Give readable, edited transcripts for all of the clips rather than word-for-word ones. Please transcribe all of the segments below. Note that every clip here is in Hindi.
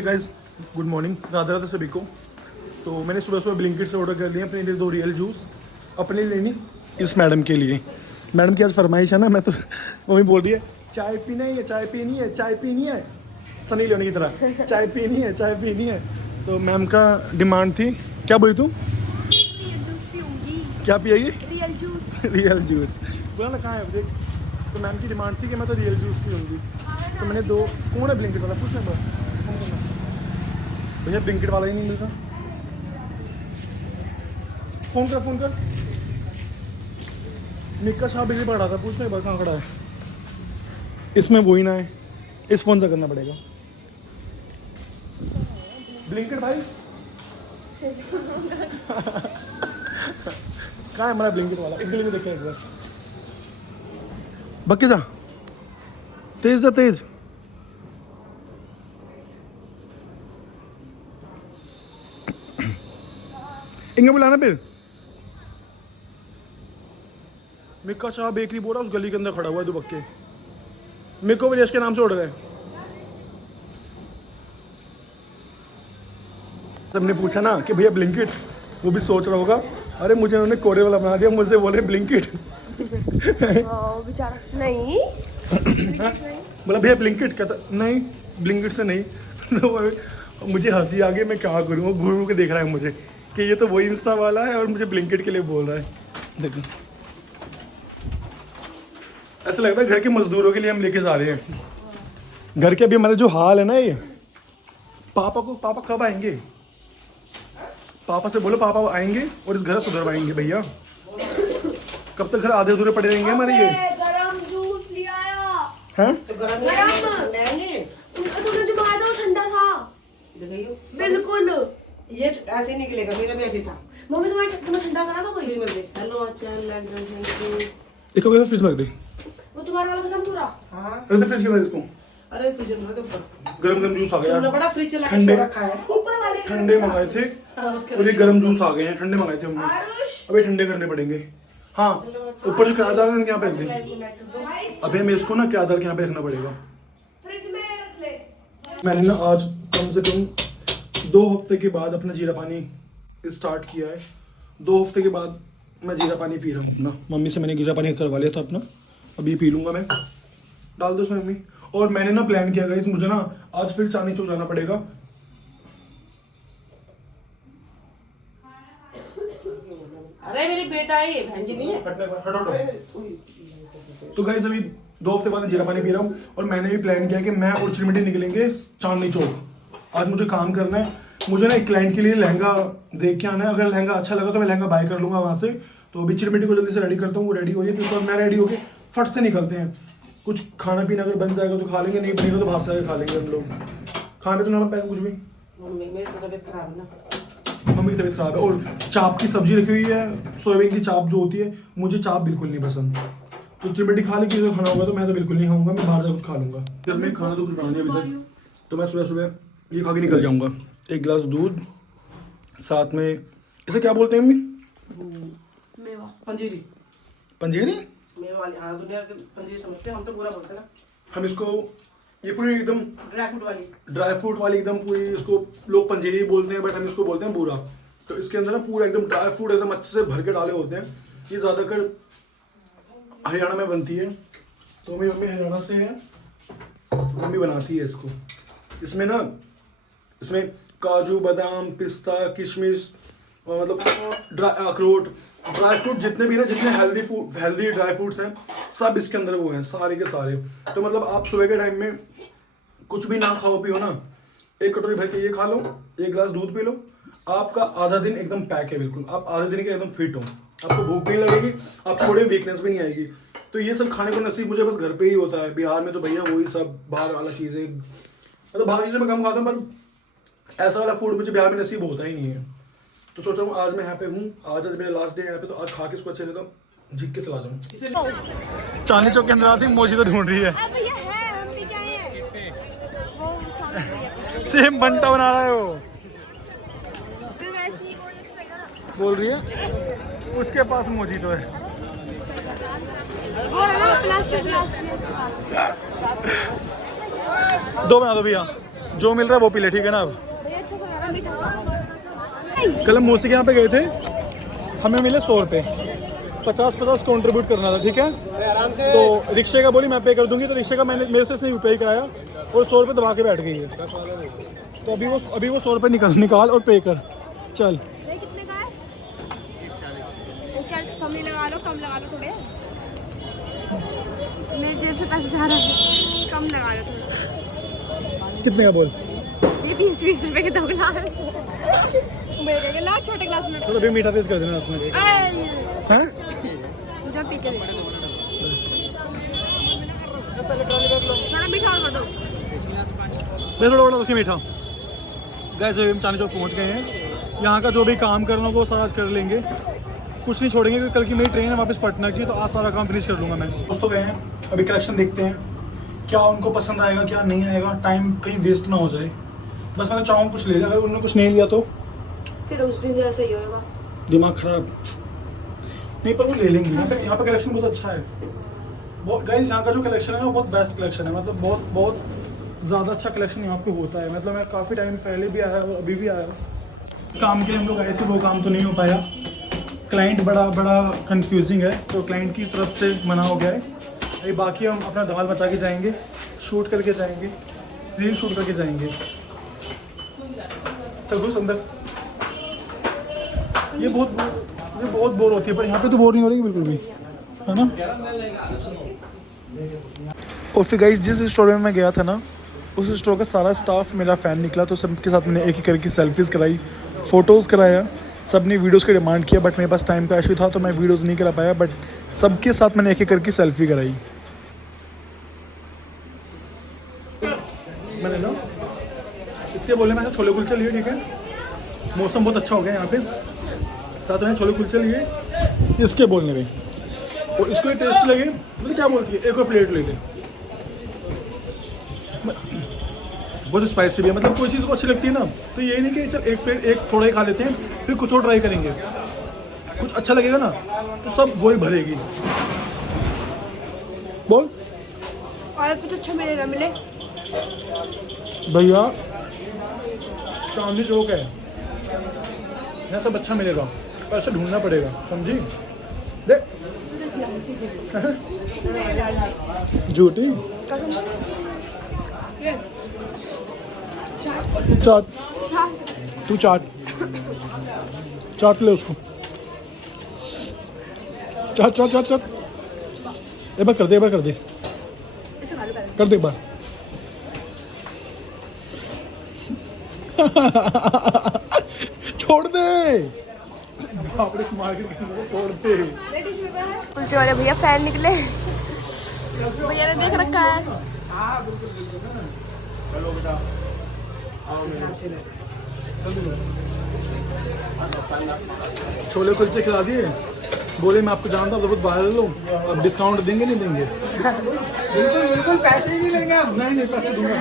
Guys good morning, Radhe Radhe सभी को। तो मैंने सुबह सुबह ब्लिंकिट से ऑर्डर कर लिया अपने लिए 2 रियल जूस, अपने लिए नहीं इस मैडम के लिए। मैडम की आज फरमाइश है ना, मैं तो मम्मी बोल रही है चाय पीना है, चाय पीनी है, चाय पीनी है, सनी लियोनी की तरह चाय पीनी है, चाय पीनी है। तो मैम का डिमांड थी, क्या बोली तू? रियल जूस पीऊंगी। क्या पिएगी? Real juice. रियल जूस बोला ना, कहाँ है देख। तो मैम की डिमांड थी कि मैं तो रियल जूस पीऊंगी। तो मैंने 2, कौन है ब्लिंकिट वाला पूछना भैया, ब्लिंकिट वाला ही नहीं मिल रहा। फोन कर निक्का शाह बिजली पड़ रहा था, पूछना एक बार कहाँ खड़ा है। इसमें वो ही ना है, इस फोन से करना पड़ेगा। ब्लिंकिट भाई कहाँ है हमारा ब्लिंकिट वाला? इस गली में देखा एक बार। बक्की जा तेज इंगे बुलाना फिर। मिक्का शाह बेकरी बोल रहा, उस गली के अंदर खड़ा हुआ है दुबक्के। मिक्को विदेश के नाम से ऑर्डर है। सबने पूछा ना कि भैया ब्लिंकिट, वो भी सोच रहा होगा अरे मुझे उन्होंने कोरे वाला बना दिया, मुझसे बोले ब्लिंकिट। बेचारा नहीं बोला भैया ब्लिंकिट, कहता नहीं ब्लिंकिट से नहीं। तो मुझे हंसी आ गई, मैं क्या करूँ। वो घूर घूर के देख रहा है मुझे कि ये तो वही इंस्टा वाला है और मुझे ब्लिंकिट के लिए बोल रहा है। देखो ऐसा लगता है घर के मजदूरों के लिए हम लेके जा रहे हैं। घर के अभी हमारे जो हाल है ना, ये पापा कब आएंगे? पापा से बोलो पापा आएंगे और इस घर सुधरवाएंगे भैया। कब तक घर आधे अधूरे पड़े रहेंगे हमारे ये? गरम जूस ले आया हैं? तो गरम तुमने जो मारा था वो ठंडा था बिल्कुल। ये ऐसे ही निकलेगा, मेरा भी ऐसे था। मम्मी तुम्हें ठंडा करा था कोई? हेलो अच्छा देखो भैया फ्रिज में रख दे, वो तुम्हारा वाला खत्म पूरा। हाँ रख दे फ्रिज के अंदर इसको। अरे फ्रिज में तो ऊपर गरम जूस आ गया। तुमने बड़ा फ्रिज चला के ठंडे छोड़ रखा है। ऊपर वाले ठंडे मंगाए थे और ये गरम जूस आ गए हैं। ठंडे मंगाए थे हमने, आरुष अभी ठंडे करने पड़ेंगे। हाँ ऊपर जो किराएदार है यहाँ पे रख दे। अभी हमें इसको ना किराएदार के यहाँ पे रखना पड़ेगा। फ्रिज में रख ले। मैंने ना आज कम से कम 2 हफ्ते के बाद अपना जीरा पानी स्टार्ट किया है। 2 हफ्ते के बाद मैं जीरा पानी पी रहा हूँ अपना। मम्मी से मैंने जीरा पानी करवा लिया था अपना, अभी पी लूँगा मैं। डाल दो उसमें मम्मी। और मैंने ना प्लान किया गाइस, मुझे ना आज फिर चांदनी चौक जाना पड़ेगा। अरे मेरी बेटा है, बहन जी नहीं है। तो गाइस अभी 2 हफ्ते बाद मैं जीरा पानी पी रहा हूँ और मैंने भी प्लान किया कि मैं और चिरमिटी निकलेंगे चांदनी चौक। आज मुझे काम करना है। मुझे ना एक क्लाइंट के लिए लहंगा देख के आना है। अगर लहंगा अच्छा लगा तो मैं लहंगा बाय कर लूँगा वहाँ से। तो अभी चिरमिटी को जल्दी से रेडी करता हूँ, वो रेडी हो रही है, फिर मैं रेडी होके फट से निकलते हैं। कुछ खाना पीना अगर बन जाएगा तो खा लेंगे, नहीं बनेगा तो बाहर से आकर खा लेंगे हम लोग। खाने तो ना पैक कुछ भी। मेरी तो तबीयत खराब है ना। मम्मी की तबीयत खराब है और चाप की सब्जी रखी हुई है, सोयाबीन की चाप जो होती है। मुझे चाप बिल्कुल नहीं पसंद। तो चिरमिटी खा लेगी, जो खाना होगा तो मैं तो बिल्कुल नहीं खाऊंगा, मैं बाहर जाकर कुछ खा लूँगा। घर में खाना तो कुछ बनाना नहीं अभी तक, तो मैं सुबह सुबह ये खा के निकल जाऊँगा। 1 गिलास दूध, साथ में इसे क्या बोलते हैं मम्मी? मेवा पंजीरी। पंजीरी? मेवा वाली, हाँ दुनिया के पंजीरी समझते हैं, हम तो पूरा बोलते हैं ना। हम इसको ये पूरी एकदम ड्राई फ्रूट वाली एकदम पूरी, इसको लोग पंजीरी बोलते हैं बट हम इसको बोलते हैं बूरा। तो इसके अंदर ना पूरा एकदम ड्राई फ्रूट एकदम अच्छे से भर के डाले होते हैं। ये ज़्यादातर हरियाणा में बनती है, तो मेरी मम्मी हरियाणा से है, मम्मी बनाती है इसको। इसमें काजू, बादाम, पिस्ता, किशमिश और मतलब अखरोट, ड्राई फ्रूट जितने भी ना, जितने हेल्दी ड्राई फ्रूट्स हैं सब इसके अंदर वो हैं, सारे के सारे। तो मतलब आप सुबह के टाइम में कुछ भी ना खाओ पियो ना, 1 कटोरी भर के ये खा लो, 1 गिलास दूध पी लो, आपका आधा दिन एकदम पैक है बिल्कुल। आप आधे दिन के एकदम फिट हो, आपको भूख नहीं लगेगी, आपको थोड़ी वीकनेस भी नहीं आएगी। तो ये सब खाने को नसीब मुझे बस घर पे ही होता है। बिहार में तो भैया वही सब बाहर वाला चीज़ें, मतलब बाहर चीज़ें मैं कम खाता हूँ, पर ऐसा वाला फूड मुझे बिहार में नसीब होता ही नहीं है। तो सोच रहा हूँ आज मैं यहाँ पे हूँ, आज मेरा लास्ट डे है यहाँ पे, तो आज खा के इसको अच्छे से तो झिक के चला जाऊँ। चांदनी चौक के अंदर आती मोजी तो ढूंढ रही है। सेम बंटा बना रहा है वो, बोल रही है उसके पास मोजी तो है। प्लास्टिक ग्लास भी उसके पास। 2 बना दो भैया। जो मिल रहा है वो पी ले, ठीक है ना। अब भैया अच्छा सा लगा मीठा सा। कल हम मौसी के यहाँ पे गए थे, हमें मिले 100 रुपये, 50-50 कंट्रीब्यूट करना था, ठीक है। तो रिक्शे का बोली मैं पे कर दूंगी, तो रिक्शे का मैंने मेरे से इसने यूपीआई कराया और 100 रुपये दबा के बैठ गई है। तो अभी वो 100 रुपये निकाल और पे कर। चल भैया कितने का है? 140 कम नहीं लगा लो, कम लगा लो थोड़े। मेरे जेब से पैसे जा रहे हैं, कम लगा लो थोड़ा। कितने का बोल। ये 20-20 रुपए के 2 गिलास मेरे कहेंगे ला छोटे गिलास में। तो अभी मीठा तेज कर देना उसमें, हैं? जो पी के दे थोड़ा मीठा और कर दो। मैं थोड़ा बड़ा रखिए मीठा। गैस अभी हम चांदनी चौक पहुँच गए हैं। यहाँ का जो भी काम करना वो सारा आज कर लेंगे, कुछ नहीं छोड़ेंगे, क्योंकि कल की मेरी ट्रेन है वापस पटना की, तो आज सारा काम फिनिश कर लूँगा मैं। दोस्तों गए हैं, अभी कलेक्शन देखते हैं क्या उनको पसंद आएगा क्या नहीं आएगा, टाइम कहीं वेस्ट ना हो जाए। बस मैं चाहूँ कुछ ले लिया, अगर उन्होंने कुछ नहीं लिया तो फिर उस दिन जैसे ही होगा, दिमाग खराब। नहीं पर वो ले लेंगे। यहाँ पे कलेक्शन बहुत अच्छा है। बहुत गाइस यहाँ का जो कलेक्शन है ना बहुत बेस्ट कलेक्शन है, मतलब बहुत ज़्यादा अच्छा कलेक्शन यहाँ पे होता है। मतलब मैं काफ़ी टाइम पहले भी आया और अभी भी आया। काम के लिए हम लोग आए थे, वो काम तो नहीं हो पाया। क्लाइंट बड़ा कंफ्यूजिंग है, तो क्लाइंट की तरफ से मना हो गया है। अभी बाकी हम अपना धमाल मचा के जाएंगे, शूट करके जाएंगे, रील शूट करके जाएंगे। चल घुस अंदर। ये बहुत बोर होती है, पर यहाँ पे तो बोर नहीं हो रही बिल्कुल भी, है ना। और फिर गाइस जिस स्टोर में मैं गया था ना, उस स्टोर का सारा स्टाफ मेरा फ़ैन निकला, तो सबके साथ मैंने एक एक करके सेल्फीज़ कराई, फ़ोटोज़ कराया। सब ने वीडियोज़ की डिमांड किया, बट मेरे पास टाइम का इशू था तो मैं वीडियोज़ नहीं करा पाया, बट सबके साथ मैंने एक एक करके सेल्फी कराई। मैंने ना इसके बोले मैं छोले कुलचे लिए, ठीक है। मौसम बहुत अच्छा हो गया यहाँ पे, साथ में छोले कुलचे लिए इसके बोलने में, और इसको टेस्ट लगे, मतलब क्या बोलती है, एक और प्लेट ले ले। बहुत स्पाइसी भी है, मतलब कोई चीज़ को अच्छी लगती है ना, तो यही नहीं कि चल एक प्लेट एक थोड़ा ही खा लेते हैं, फिर कुछ और ट्राई करेंगे। कुछ अच्छा लगेगा ना तो सब वही भरेगी। बोल और कुछ अच्छा मिले ना मिले भैया, चांदनी चौक है, यहाँ सब अच्छा मिलेगा, पर ऐसे ढूंढना पड़ेगा, समझी। देख झूठी चाट, तू चाट ले उसको, चाट। एक बार कर दे, कर दे एक बार। छोड़ दे, मार्केट छोड़ दे। कुलचे वाले भैया फैन निकले, भैया ने देख रखा है। छोले कुलचे खिला दिए, बोले मैं आपको जानता हूँ तो बहुत वायरल हूँ, अब डिस्काउंट देंगे नहीं देंगे? बिल्कुल पैसे ही नहीं लेंगे आप। नहीं पैसे दूंगा,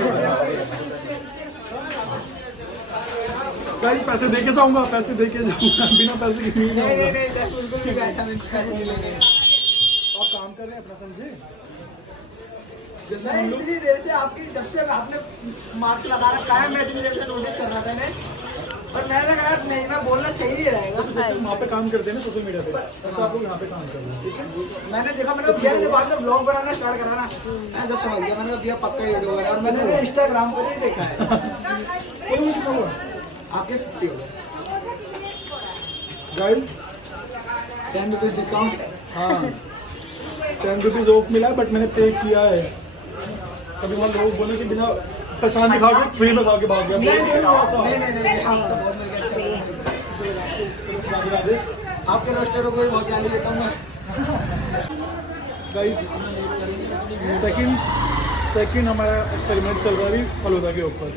गाइस पैसे दे के जाऊंगा, बिना पैसे के नहीं। आप काम कर रहे हैं अपना, समझे। मैं इतनी देर से आपकी, जब से आपने मास्क लगा रखा है, मैं इतनी देर से नोटिस कर रहा था इन्हें, और मैंने कहा नहीं, मैं बोलना सही नहीं रहेगा। वहाँ पे काम करते हैं ना सोशल मीडिया पे, ऐसा आप लोग यहाँ पे काम कर रहे हैं, ठीक है। मैंने देखा, मैंने भैया ने बाद में ब्लॉग बनाना स्टार्ट करा ना, मैं तो समझ गया, मैंने कहा भैया पक्का यूट्यूबर है, और मैंने इंस्टाग्राम पर ही देखा है। आपके 50 हो गाइस, 10 रुपीज़ डिस्काउंट। हाँ 10 रुपीज़ ऑफ मिला, बट मैंने पे किया है। कभी वहाँ लोग बोले कि बिना पहचान दिखा के फ्री में खा के भाग गया। नहीं, आपका बहुत मेरे अच्छा लगा। आपके रोस्टरों को भी बहुत गाली देता हूँ मैं। गाइस सेकंड हमारा एक्सपेरिमेंट चल रहा है अभी फलूदा के ऊपर।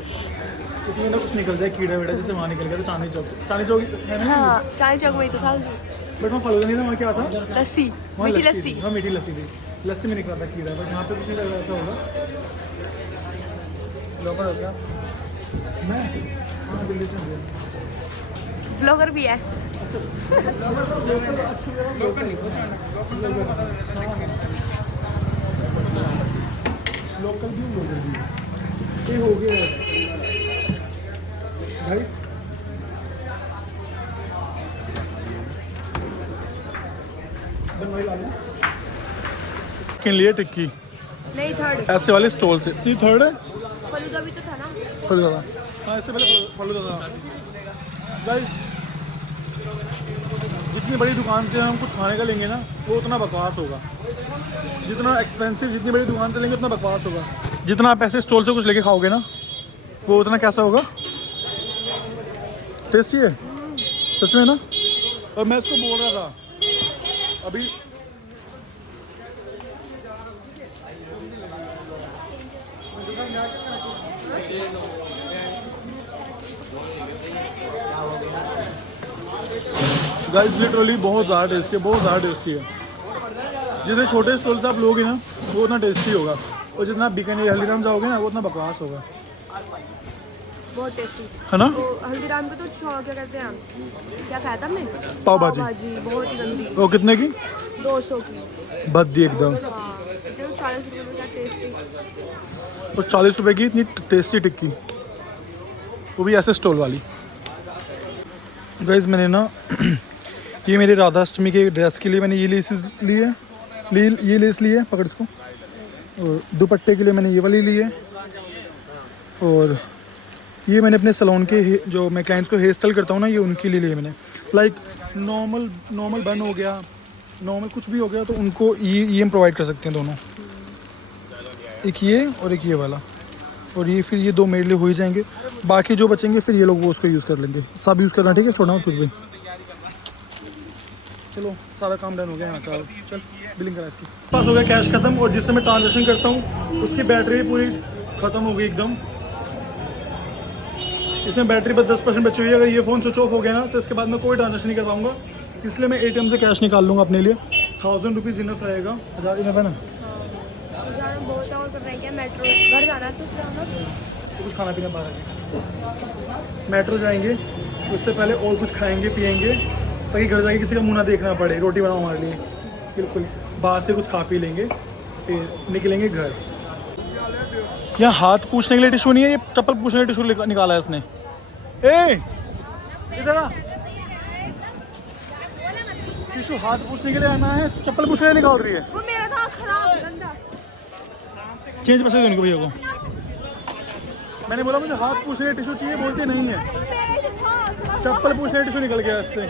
इसमें ना कुछ निकल जाए, कीड़ा वेड़ा, जैसे वहाँ निकल गया था चांदनी चौक है ना। हाँ चांदनी चौक में ही तो था, बट वहाँ फलूदा नहीं था, वहाँ क्या था, लस्सी, वहाँ मीठी लस्सी। हाँ मीठी लस्सी थी, लस्सी में निकला था कीड़ा, बट यहाँ पे कुछ नहीं लग रहा था। होगा लोकल हो गया, मैं हाँ दिल्ली से हूँ, ब्लॉगर भी है। लोकल भी ये हो गया। भाई किन लिए टिक्की नहीं थर्ड ऐसे वाले स्टॉल से, ये थर्ड है। फलूदा भी तो था ना। फलूदा था, हाँ इससे पहले फलूदा था। गाइस जितनी बड़ी दुकान से हम कुछ खाने का लेंगे ना वो उतना बकवास होगा, जितना एक्सपेंसिव जितनी बड़ी दुकान से लेंगे उतना बकवास होगा। जितना आप ऐसे स्टॉल से कुछ लेके खाओगे ना वो उतना कैसा होगा, टेस्टी है सच में ना। और मैं इसको बोल रहा था अभी गाइस लिटरली बहुत ज़्यादा टेस्टी है, बहुत ज़्यादा टेस्टी है। जितने छोटे स्टॉल से आप लोगे ना वो उतना टेस्टी होगा, और जितना आप बीकानेर हल्दीराम जाओगे ना वो उतना बकवास होगा, बहुत टेस्टी है ना। तो हल्दीराम को तो क्या कहते हैं, क्या खाया था हमने, पाव भाजी बहुत ही गंदी, वो कितने की, 200 की भद्दी एकदम। हाँ, तो 40 रुपये में क्या टेस्टी। और 40 रुपए की इतनी टेस्टी टिक्की, वो भी ऐसे स्टॉल वाली। गाइस मैंने ना ये मेरे राधा अष्टमी के ड्रेस के लिए मैंने ये लेसेस ली है, ये लेस ली है, पकड़ इसको। और दुपट्टे के लिए मैंने ये वाली ली है, और ये मैंने अपने सैलून के जो मैं क्लाइंट्स को हेयर स्टाइल करता हूँ ना, ये उनके लिए मैंने लाइक नॉर्मल बन हो गया, नॉर्मल कुछ भी हो गया तो उनको ये हम प्रोवाइड कर सकते हैं दोनों, एक ये और एक ये वाला। और ये फिर ये 2 मेरे लिए हो ही जाएंगे, बाकी जो बचेंगे फिर ये लोग वो उसको यूज़ कर लेंगे, सब यूज़ करना ठीक है, छोड़ना कुछ भी। चलो सारा काम डन हो गया यहाँ का, चल बिलिंग करा इसकी। पास हो गया कैश ख़त्म, और जिससे मैं ट्रांजेक्शन करता हूँ उसकी बैटरी पूरी ख़त्म हो गई एकदम। इसमें बैटरी पर 10% बची हुई है, अगर ये फ़ोन स्विच ऑफ हो गया ना तो इसके बाद मैं कोई ट्रांजेक्शन नहीं कर पाऊँगा, इसलिए मैं ATM से कैश निकाल लूँगा अपने लिए। 1000 रुपीज़ इनफ रहेगा, 1000 इनफ है ना। बहुत और कर रही है, मेट्रो घर जाना है तो कुछ खाना पीना बाहर मेट्रो जाएंगे, उससे पहले और कुछ खाएंगे पिएंगे, ताकि घर जाके किसी का मुँह ना देखना पड़े, रोटी बनाओ हमारे लिए। बिल्कुल बाहर से कुछ खा पी लेंगे फिर निकलेंगे घर। यहाँ हाथ पूछने के लिए टिशू नहीं है, ये चप्पल पूछने के लिए टिशू निकाला है इसने। ए इधर आ, टिशू हाथ पूछने के लिए आना है, चप्पल पूछने के लिए निकाल रही है। वो मेरा था खराब गंदा। चेंज पैसे दो उनको भैया को। मैंने बोला मुझे हाथ पूछने के टिशू चाहिए, बोलते नहीं है, चप्पल पूछने के टिशू निकल गया इससे,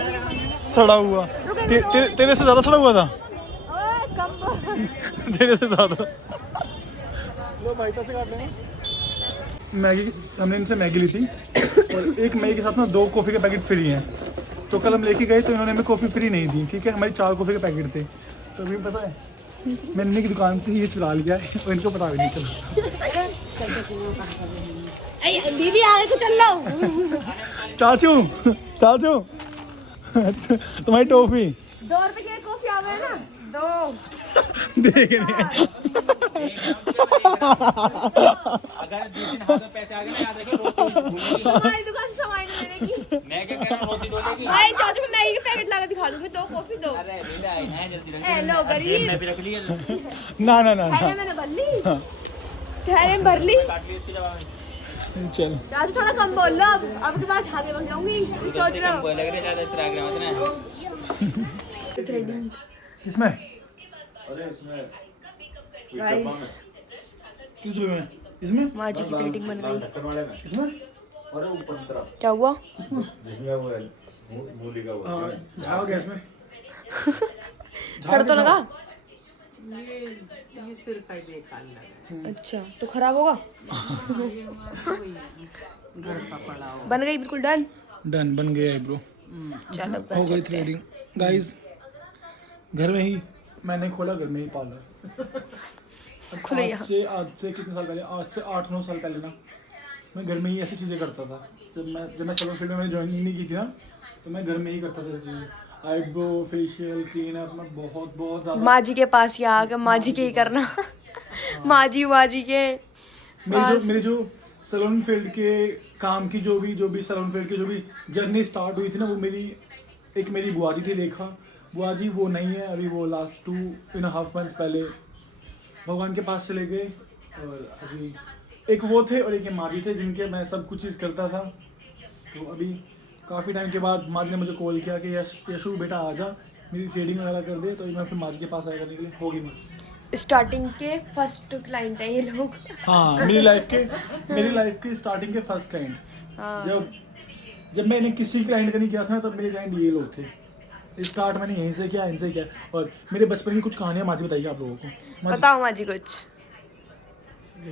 सड़ा हुआ। तेरे से ज़्यादा सड़ा हुआ था तेरे से ज़्यादा। लो भाई पैसे काट लेंगे। मैगी, हमने इनसे मैगी ली थी, और एक मैगी के साथ ना 2 कॉफ़ी के पैकेट फ्री हैं। तो कल हम लेके गए तो इन्होंने हमें कॉफ़ी फ्री नहीं दी, ठीक है, हमारी 4 कॉफ़ी के पैकेट थे। तो अभी पता है मैंने की दुकान से ही ये चुरा लिया है, और इनको पता भी नहीं चला। दीदी आगे तो चल लो। चाचू तुम्हारी टॉफी 2 रुपए की कॉफी आ गई ना, 2 देख रहे हैं। अगर 2-3 हाथ में पैसे आ गए ना, याद रखिए रोटी भूलेगी। हमारी दुकान से सामान नहीं मिलेगी। मैं क्या कह रहा हूँ, रोटी डोलेगी। भाई चाचू मैं मैगी के पैकेट ला के दिखा दूंगी, 2 कॉफी 2। अरे बेटा आए ना जल्दी रख। हेलो गरीब, मैं भी रख लिया। ना थैले मैंने भर ली, थैले में भर ली। काट लिया इसकी जवाब। चल चाचू थोड़ा कम बोल लो, अब के बाद खा के बन जाऊंगी, सोच रहा हूँ। लग रहा है ज्यादा इतना आगे मत ना। किसमें गाइस किस रूम में, इसमें माँ जी की थ्रेडिंग बन गई। इसमें क्या हुआ? झाग गैस में सड़ तो लगा? ये सिर्फ है बेकार लगा। अच्छा तो खराब होगा। बन गई बिल्कुल डन बन गया है ब्रो, चलो हो गई थ्रेडिंग। गाइस घर में ही मैंने खोला, घर में ही पार्लर। खुले आज से कितने साल पहले, आज से 8-9 साल पहले ना मैं घर में ही ऐसी चीज़ें करता था। जब मैं सैलून फील्ड में मैंने ज्वाइन नहीं की थी ना, तो मैं घर में ही करता था ऐसी चीज़ें, आईब्रो फेशियल क्लीन अप, मैं बहुत ज़्यादा। माँ जी के पास ही आ गए, माँ जी के ही करना। माँ जी के मेरी जो सैलून फील्ड के काम की जो भी सैलून फील्ड की जो भी जर्नी स्टार्ट हुई थी ना, वो मेरी बुआ जी थी रेखा। बुआ जी वो नहीं है अभी, वो लास्ट 2.5 मंथ्स पहले भगवान के पास चले गए, और अभी एक वो थे और एक ये माँ जी थे जिनके मैं सब कुछ चीज़ करता था। तो अभी काफ़ी टाइम के बाद माँ जी ने मुझे कॉल किया कि यशु बेटा आ जा, मेरी थ्रेडिंग वगैरह कर दे, तो मैं फिर माँ जी के पास आया करने के लिए होगी मैं। स्टार्टिंग के फर्स्ट क्लाइंट है ये लोग। हाँ, मेरी लाइफ के स्टार्टिंग के फर्स्ट क्लाइंट। हाँ। जब मैंने किसी क्लाइंट का नहीं किया था ना, तब मेरे क्लाइंट ये लोग थे। स्टार्ट मैंने यहीं से किया, इनसे किया। और मेरे बचपन की कुछ कहानियाँ माँ जी बताइए आप लोगों को। माँ जी, बताओ माँ जी कुछ। माँ जी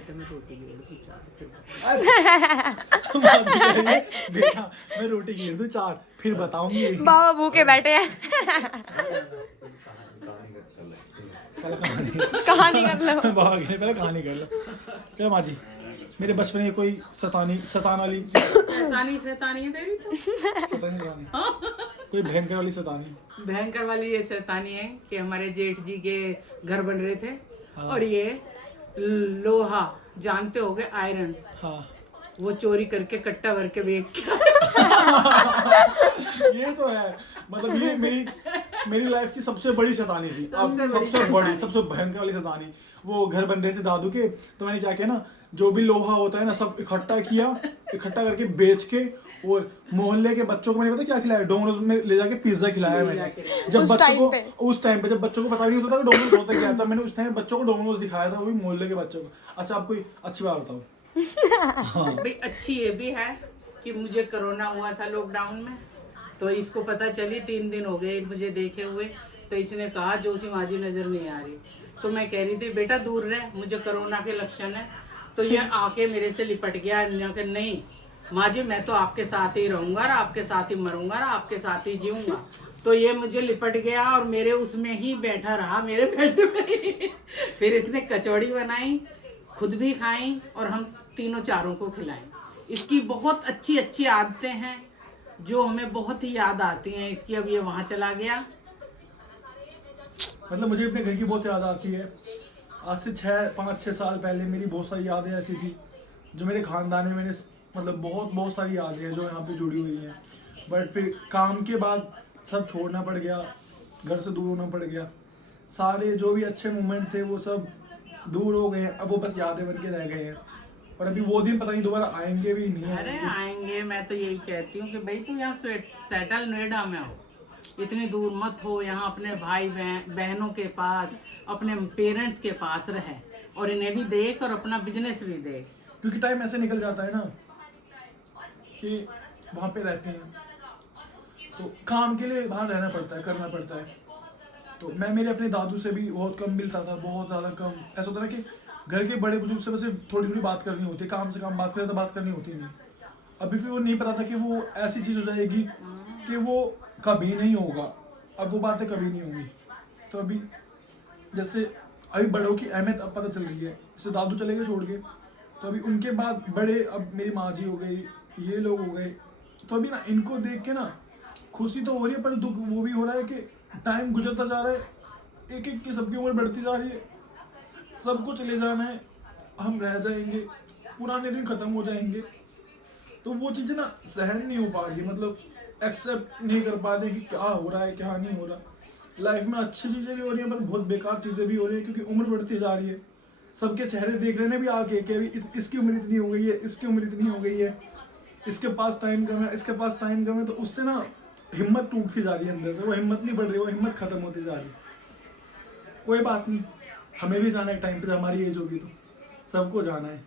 कह रही है, बेटा मैं रोटी गिर दूँ 4 फिर बताऊंगी। बाबा भूखे बैठे हैं। पहले कहानी कहानी कर लो। पहले कहानी कर लो। चलो माँ जी, मेरे बचपन में कोई शैतान वाली शैतानी है तेरी तो कोई भयंकर वाली शैतानी। भयंकर वाली ये शैतानी है कि हमारे जेठ जी के घर बन रहे थे। हाँ। और ये लोहा जानते होगे, आयरन, हाँ वो चोरी करके कट्टा भर के बेच के ये तो है। मतलब ये मेरी लाइफ की सबसे बड़ी शैतानी थी। सबसे बड़ी सबसे भयंकर वाली शैतानी। वो घर बन रहे थे दादू के, तो मैंने क्या किया ना, जो भी लोहा होता है ना सब इकट्ठा करके बेच के, और मोहल्ले के बच्चों को मैंने पता क्या खिलाया, डोमिनोज में ले जाके पिज्जा खिलाया मैंने। जब उस टाइम पे जब बच्चों को पता नहीं होता था कि डोमिनोज होता क्या था, मैंने उस टाइम बच्चों को डोमिनोज दिखाया था, वो भी मोहल्ले के बच्चों को। अच्छा, आप कोई अच्छी बात बताओ। भाई अच्छी ये भी है कि मुझे कोरोना हुआ था लॉकडाउन में, तो इसको पता चली 3 दिन हो गए मुझे देखे हुए, तो इसने कहा जोशी माँ जी नजर नहीं आ रही। तो मैं कह रही थी बेटा दूर रह, मुझे कोरोना के लक्षण है। तो ये आके मेरे से लिपट गया कि नहीं माँ जी मैं तो आपके साथ ही रहूंगा और आपके साथ ही मरूंगा और आपके साथ ही जीऊंगा। तो ये मुझे लिपट गया और मेरे उसमें ही बैठा रहा, मेरे बेड में ही। फिर इसने कचौड़ी बनाई, खुद भी खाई और हम तीनों चारों को खिलाई। इसकी बहुत अच्छी अच्छी आदतें हैं जो हमें बहुत ही याद आती हैं इसकी। अब ये वहाँ चला गया। मतलब मुझे अपने घर की बहुत याद आती है। आज से 5-6 साल पहले मेरी बहुत सारी यादें ऐसी थी जो मेरे खानदान में मैंने मतलब बहुत सारी यादें हैं जो यहाँ पे जुड़ी हुई हैं। बट फिर काम के बाद सब छोड़ना पड़ गया, घर से दूर होना पड़ गया। सारे जो भी अच्छे मोमेंट थे वो सब दूर हो गए हैं, अब वो बस यादें बन के रह गए हैं। और अभी वो दिन पता नहीं दोबारा आएंगे भी नहीं अरे आएंगे, मैं तो यही कहती हूँ कि भाई तू यहाँ सेटल नोएडा में हो, इतनी दूर मत हो। यहाँ अपने भाई बहनों के पास, अपने पेरेंट्स के पास रहे और इन्हें भी देख और अपना बिजनेस भी देख। क्योंकि टाइम ऐसे निकल जाता है ना कि वहाँ पे रहते हैं तो काम के लिए बाहर रहना पड़ता है, करना पड़ता है। तो मैं मेरे अपने दादू से भी बहुत कम मिलता था, बहुत ज़्यादा कम। ऐसा होता है कि घर के बड़े बुजुर्ग से बस थोड़ी थोड़ी बात करनी होती है, काम से काम बात करें तो बात करनी होती नहीं। अभी फिर वो नहीं पता था कि वो ऐसी चीज़ हो जाएगी कि वो कभी नहीं होगा। अब वो बातें कभी नहीं होंगी। तो अभी जैसे अभी बड़ों की अहमियत अब पता चल रही है। जैसे दादू चले गए छोड़ के, तो अभी उनके बाद बड़े, अब मेरी माँ जी हो गई, ये लोग हो गए। तो अभी ना इनको देख के ना खुशी तो हो रही है, पर दुख वो भी हो रहा है कि टाइम गुजरता जा रहा है, एक एक की सबकी उम्र बढ़ती जा रही है, सबको चले जाना है, हम रह जाएंगे, पुराने दिन खत्म हो जाएंगे। तो वो चीज़ें ना सहन नहीं हो पा रही, मतलब एक्सेप्ट नहीं कर पा रहे कि क्या हो रहा है क्या नहीं हो रहा। लाइफ में अच्छी चीज़ें भी हो रही हैं पर बहुत बेकार चीज़ें भी हो रही हैं, क्योंकि उम्र बढ़ती जा रही है। सबके चेहरे देख रहे हैं भी आके कि अभी इसकी उम्र इतनी हो गई है, इसकी उम्र इतनी हो गई है, इसके पास टाइम कम है, इसके पास टाइम कम है। तो उससे ना हिम्मत टूटती जा रही है अंदर से, वो हिम्मत नहीं बढ़ रही, वो हिम्मत खत्म होती जा रही है। कोई बात नहीं, हमें भी जाना है टाइम पे, जब हमारी एज होगी तो सबको जाना है।